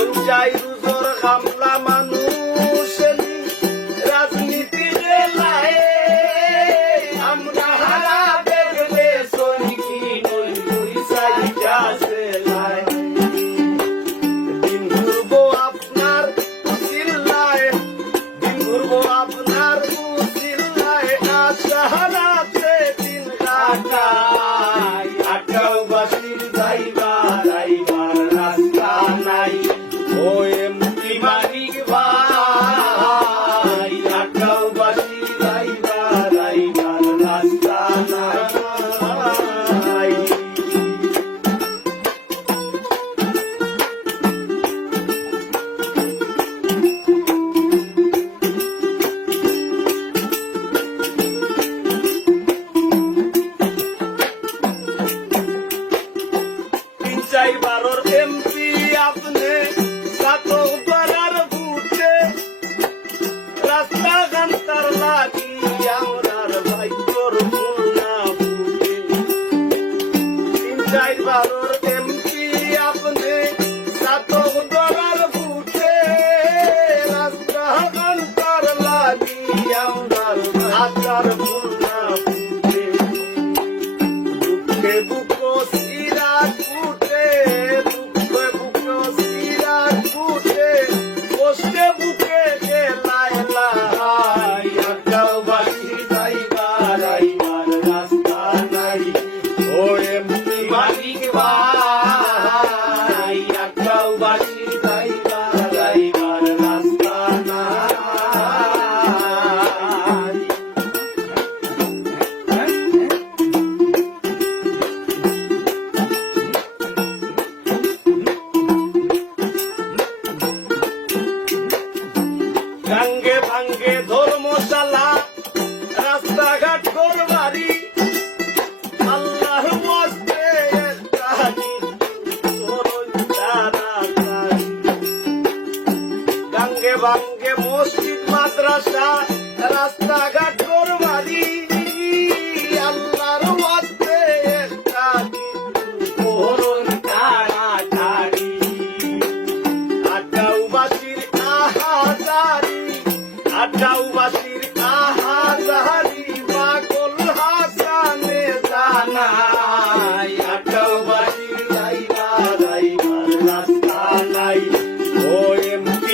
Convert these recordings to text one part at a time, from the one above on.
ওই যাই রুজোর গামলা মা সঙ্গে বাঙ্গে মসজিদ মাদ্রাসা রাস্তাঘাট করবাদি আল্লাহর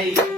Bye.